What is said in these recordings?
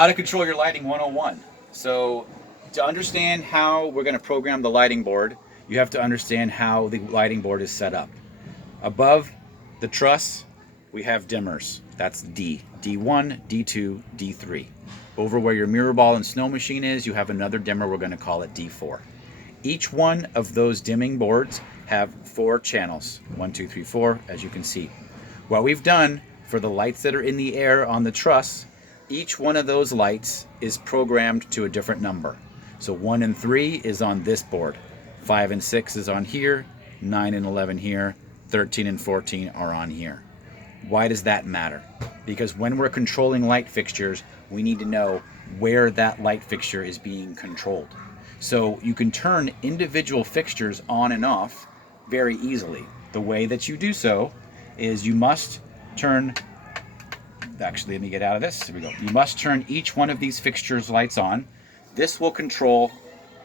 How to control your lighting 101. So to understand how we're going to program the lighting board, you have to understand how the lighting board is set up. Above the truss, we have dimmers. That's D. D1, D2, D3. Over where your mirror ball and snow machine is, you have another dimmer. We're going to call it D4. Each one of those dimming boards have 4 channels. 1, 2, 3, 4, as you can see. What we've done for the lights that are in the air on the truss, each one of those lights is programmed to a different number. So 1 and 3 is on this board. 5 and 6 is on here. 9 and 11 here. 13 and 14 are on here. Why does that matter? Because when we're controlling light fixtures, we need to know where that light fixture is being controlled. So you can turn individual fixtures on and off very easily. The way that you do so is you must turn, actually let me get out of this, here we go. You must turn each one of these fixtures' lights on. This will control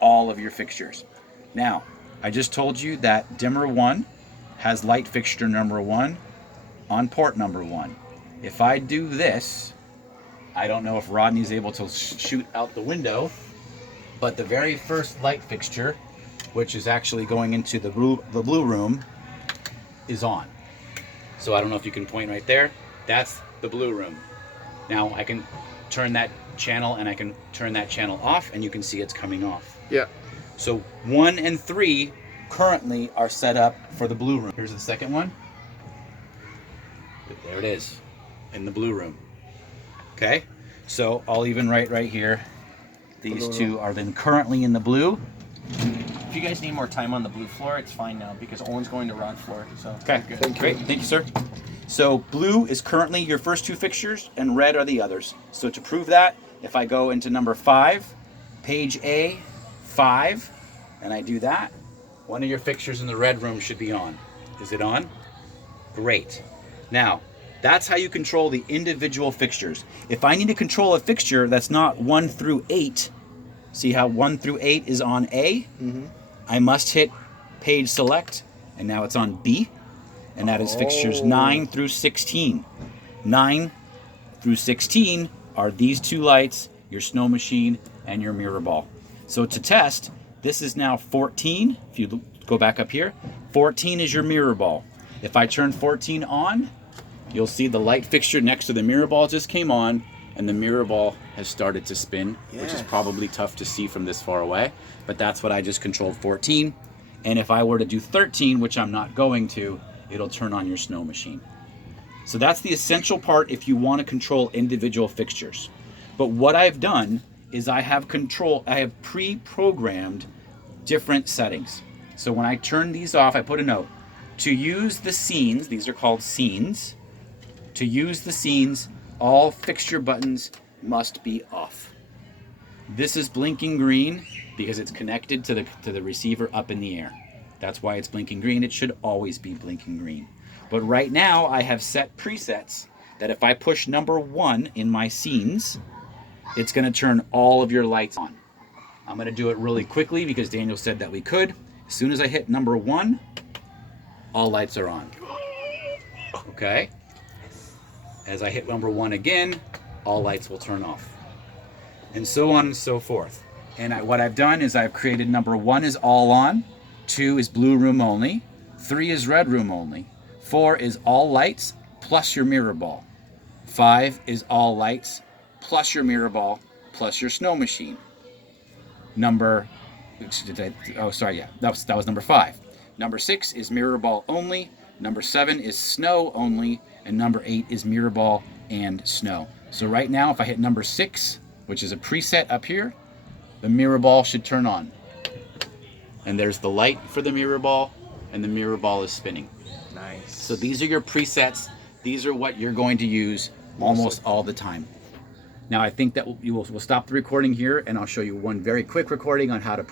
all of your fixtures. Now, I just told you that dimmer 1 has light fixture number 1 on port number 1. If I do this, I don't know if Rodney's able to shoot out the window, but the very first light fixture, which is actually going into the blue room, is on. So I don't know if you can point right there. That's the blue room. Now I can turn that channel and I can turn that channel off and you can see it's coming off. Yeah. So 1 and 3 currently are set up for the blue room. Here's the second one. There it is, in the blue room. Okay, so I'll even write right here, these two are then currently in the blue. If you guys need more time on the blue floor, it's fine now because Owen's going to rod floor. So Okay, great, thank you, sir. So blue is currently your first 2 fixtures and red are the others. So to prove that, if I go into number 5, page A, 5, and I do that, one of your fixtures in the red room should be on. Is it on? Great. Now, that's how you control the individual fixtures. If I need to control a fixture that's not 1 through 8, see how 1 through 8 is on A? I must hit page select, and now it's on B, and that is fixtures 9 through 16. 9 through 16 are these 2 lights, your snow machine, and your mirror ball. So to test, this is now 14. If you go back up here, 14 is your mirror ball. If I turn 14 on, you'll see the light fixture next to the mirror ball just came on, and the mirror ball has started to spin, which is probably tough to see from this far away, but that's what I just controlled 14. And if I were to do 13, which I'm not going to, it'll turn on your snow machine. So that's the essential part if you want to control individual fixtures. But what I've done is I have pre-programmed different settings. So when I turn these off, I put a note. To use the scenes, these are called scenes. To use the scenes, all fixture buttons must be off. This is blinking green because it's connected to the receiver up in the air. That's why it's blinking green. It should always be blinking green. But right now I have set presets that if I push number 1 in my scenes, it's going to turn all of your lights on. I'm going to do it really quickly because Daniel said that we could. As soon as I hit number 1, all lights are on. Okay? As I hit number 1 again, all lights will turn off. And so on and so forth. And what I've done is I've created number 1 is all on, 2 is blue room only, 3 is red room only, 4 is all lights plus your mirror ball, 5 is all lights plus your mirror ball plus your snow machine. That was number 5. Number 6 is mirror ball only, number 7 is snow only, and number 8 is mirror ball and snow. So right now if I hit number 6, which is a preset up here, the mirror ball should turn on. And there's the light for the mirror ball, and the mirror ball is spinning. Nice. So these are your presets. These are what you're going to use almost all the time. Now I think that we'll stop the recording here, and I'll show you one very quick recording on how to